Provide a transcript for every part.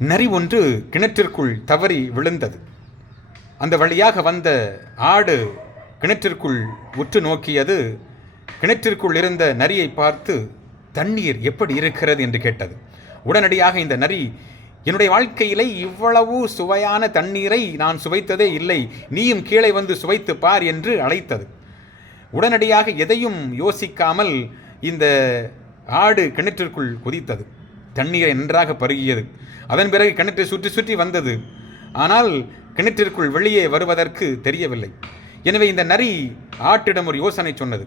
நரி ஒன்று கிணற்றிற்குள் தவறி விழுந்தது. அந்த வழியாக வந்த ஆடு கிணற்றிற்குள் உற்று நோக்கியது. கிணற்றிற்குள் இருந்த நரியை பார்த்து தண்ணீர் எப்படி இருக்கிறது என்று கேட்டது. உடனடியாக இந்த நரி, என்னுடைய வாழ்க்கையிலே இவ்வளவு சுவையான தண்ணீரை நான் சுவைத்ததே இல்லை, நீயும் கீழே வந்து சுவைத்து பார் என்று அழைத்தது. உடனடியாக எதையும் யோசிக்காமல் இந்த ஆடு கிணற்றிற்குள் குதித்தது. தண்ணீரை நன்றாக பருகியது. அதன் பிறகு கிணற்றை சுற்றி சுற்றி வந்தது. ஆனால் கிணற்றிற்குள் வெளியே வருவதற்கு தெரியவில்லை. எனவே இந்த நரி ஆட்டிடம் ஒரு யோசனை சொன்னது.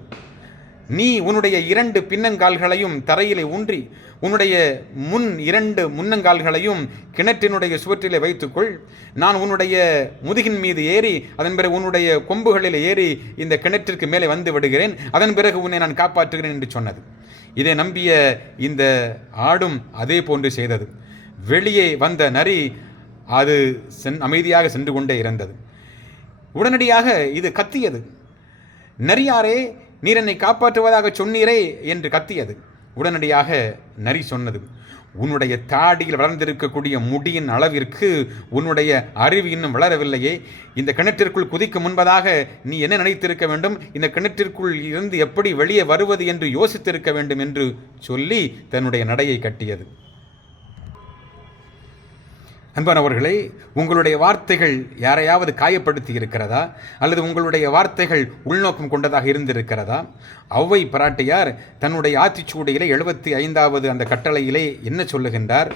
நீ உன்னுடைய 2 பின்னங்கால்களையும் தரையிலே ஊன்றி உன்னுடைய 2 முன்னங்கால்களையும் கிணற்றினுடைய சுவற்றிலே வைத்துக்கொள். நான் உன்னுடைய முதுகின் மீது ஏறி அதன் பிறகு உன்னுடைய கொம்புகளில் ஏறி இந்த கிணற்றிற்கு மேலே வந்து விடுகிறேன். அதன் பிறகு உன்னை நான் காப்பாற்றுகிறேன் என்று சொன்னது. இதை நம்பிய இந்த ஆடும் அதே போன்று செய்தது. வெளியே வந்த நரி அது அமைதியாக சென்று கொண்டே இருந்தது. உடனடியாக இது கத்தியது. நரியாரே, நீர் என்னை காப்பாற்றுவதாக சொன்னீரே என்று கத்தியது. உடனடியாக நரி சொன்னது, உன்னுடைய தாடியில் வளர்ந்திருக்கக்கூடிய முடியின் அளவிற்கு உன்னுடைய அறிவு இன்னும் வளரவில்லையே. இந்த கிணற்றிற்குள் குதிக்க முன்பதாக நீ என்ன நினைத்திருக்க வேண்டும்? இந்த கிணற்றிற்குள் இருந்து எப்படி வெளியே வருவது என்று யோசித்திருக்க வேண்டும் என்று சொல்லி தன்னுடைய நடையை கட்டியது. அன்பானவர்களே, உங்களுடைய வார்த்தைகள் யாரையாவது காயப்படுத்தி இருக்கிறதா? அல்லது உங்களுடைய வார்த்தைகள் உள்நோக்கம் கொண்டதாக இருந்திருக்கிறதா? ஔவை பிராட்டியார் தன்னுடைய ஆத்திச்சூடியிலே 75வது அந்த கட்டளையிலே என்ன சொல்லுகின்றார்?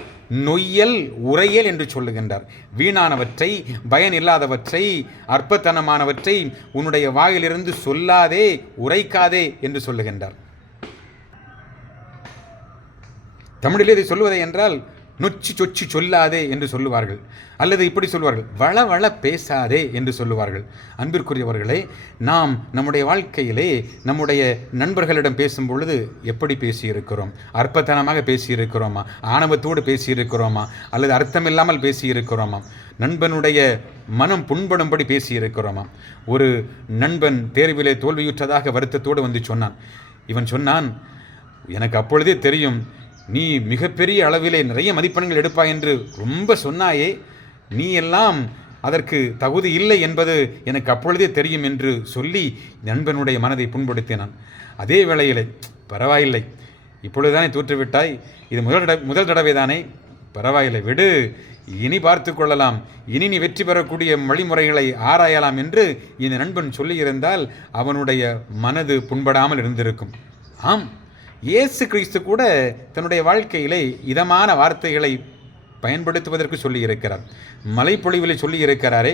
நொய்யல் உரையல் என்று சொல்லுகின்றார். வீணானவற்றை, பயனில்லாதவற்றை, அற்பத்தனமானவற்றை உன்னுடைய வாயிலிருந்து சொல்லாதே, உரைக்காதே என்று சொல்லுகின்றார். தமிழிலே இதை சொல்லுவதை என்றால் நொச்சி சொச்சி சொல்லாதே என்று சொல்லுவார்கள். அல்லது இப்படி சொல்வார்கள், வள வள பேசாதே என்று சொல்லுவார்கள். அன்பிற்குரியவர்களே, நாம் நம்முடைய வாழ்க்கையிலே நம்முடைய நண்பர்களிடம் பேசும் பொழுது எப்படி பேசியிருக்கிறோம்? அற்பத்தனமாக பேசியிருக்கிறோமா? ஆணவத்தோடு பேசியிருக்கிறோமா? அல்லது அர்த்தமில்லாமல் பேசியிருக்கிறோமா? நண்பனுடைய மனம் புண்படும்படி பேசியிருக்கிறோமா? ஒரு நண்பன் தேர்விலே தோல்வியுற்றதாக வருத்தத்தோடு வந்து சொன்னான். இவன் சொன்னான், எனக்கு அப்பொழுதே தெரியும், நீ மிகப்பெரிய அளவிலே நிறைய மதிப்பெண்கள் எடுப்பாய் என்று ரொம்ப சொன்னாயே, நீ எல்லாம் அதற்கு தகுதி இல்லை என்பது எனக்கு அப்பொழுதே தெரியும் என்று சொல்லி நண்பனுடைய மனதை புண்படுத்தினான். அதே வேளையிலே, பரவாயில்லை, இப்பொழுதுதானே தோற்றுவிட்டாய், இது முதல் தடவை தானே, பரவாயில்லை விடு, இனி பார்த்து கொள்ளலாம், இனி நீ வெற்றி பெறக்கூடிய வழிமுறைகளை ஆராயலாம் என்று இந்த நண்பன் சொல்லியிருந்தால் அவனுடைய மனது புண்படாமல் இருந்திருக்கும். ஆம், இயேசு கிறிஸ்து கூட தன்னுடைய வாழ்க்கையிலே இதமான வார்த்தைகளை பயன்படுத்துவதற்கு சொல்லியிருக்கிறார். மலைப்பொழிவில் சொல்லியிருக்கிறாரே,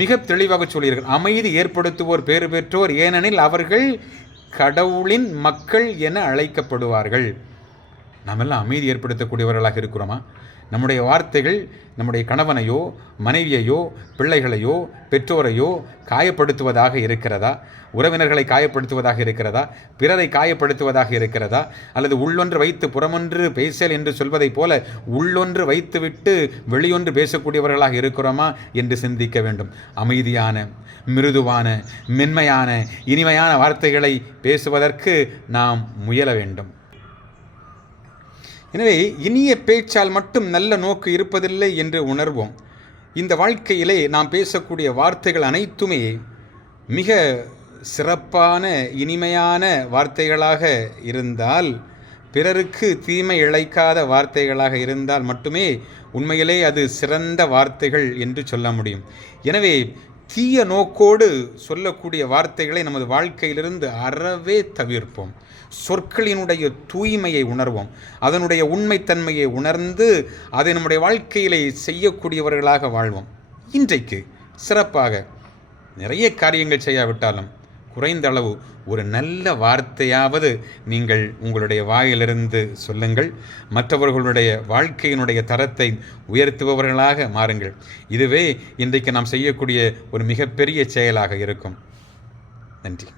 மிக தெளிவாக சொல்லியிருக்கிறார். அமைதி ஏற்படுத்துவோர் பேறு பெற்றோர், ஏனெனில் அவர்கள் கடவுளின் மக்கள் என அழைக்கப்படுவார்கள். நாம் எல்லாம் அமைதி ஏற்படுத்தக்கூடியவர்களாக இருக்கிறோமா? நம்முடைய வார்த்தைகள் நம்முடைய கணவனையோ மனைவியையோ பிள்ளைகளையோ பெற்றோரையோ காயப்படுத்துவதாக இருக்கிறதா? உறவினர்களை காயப்படுத்துவதாக இருக்கிறதா? பிறரை காயப்படுத்துவதாக இருக்கிறதா? அல்லது உள்ளொன்று வைத்து புறமொன்று பேசல் என்று சொல்வதைப் போல உள்ளொன்று வைத்துவிட்டு வெளியொன்று பேசக்கூடியவர்களாக இருக்கிறோமா என்று சிந்திக்க வேண்டும். அமைதியான, மிருதுவான, மென்மையான, இனிமையான வார்த்தைகளை பேசுவதற்கு நாம் முயல வேண்டும். எனவே இனிய பேச்சால் மட்டும் நல்ல நோக்கு இருப்பதில்லை என்று உணர்வோம். இந்த வாழ்க்கையிலே நாம் பேசக்கூடிய வார்த்தைகள் அனைத்துமே மிக சிறப்பான, இனிமையான வார்த்தைகளாக இருந்தால், பிறருக்கு தீமை இழைக்காத வார்த்தைகளாக இருந்தால் மட்டுமே உண்மையிலே அது சிறந்த வார்த்தைகள் என்று சொல்ல முடியும். எனவே தீய நோக்கோடு சொல்லக்கூடிய வார்த்தைகளை நமது வாழ்க்கையிலிருந்து அறவே தவிர்ப்போம். சொற்களினுடைய தூய்மையை உணர்வோம். அதனுடைய உண்மைத்தன்மையை உணர்ந்து அதை நம்முடைய வாழ்க்கையிலே செய்யக்கூடியவர்களாக வாழ்வோம். இன்றைக்கு சிறப்பாக நிறைய காரியங்கள் செய்யாவிட்டாலும் குறைந்த அளவு ஒரு நல்ல வார்த்தையாவது நீங்கள் உங்களுடைய வாயிலிருந்து சொல்லுங்கள். மற்றவர்களுடைய வாழ்க்கையினுடைய தரத்தை உயர்த்துபவர்களாக மாறுங்கள். இதுவே இன்றைக்கு நாம் செய்யக்கூடிய ஒரு மிகப்பெரிய செயலாக இருக்கும். நன்றி.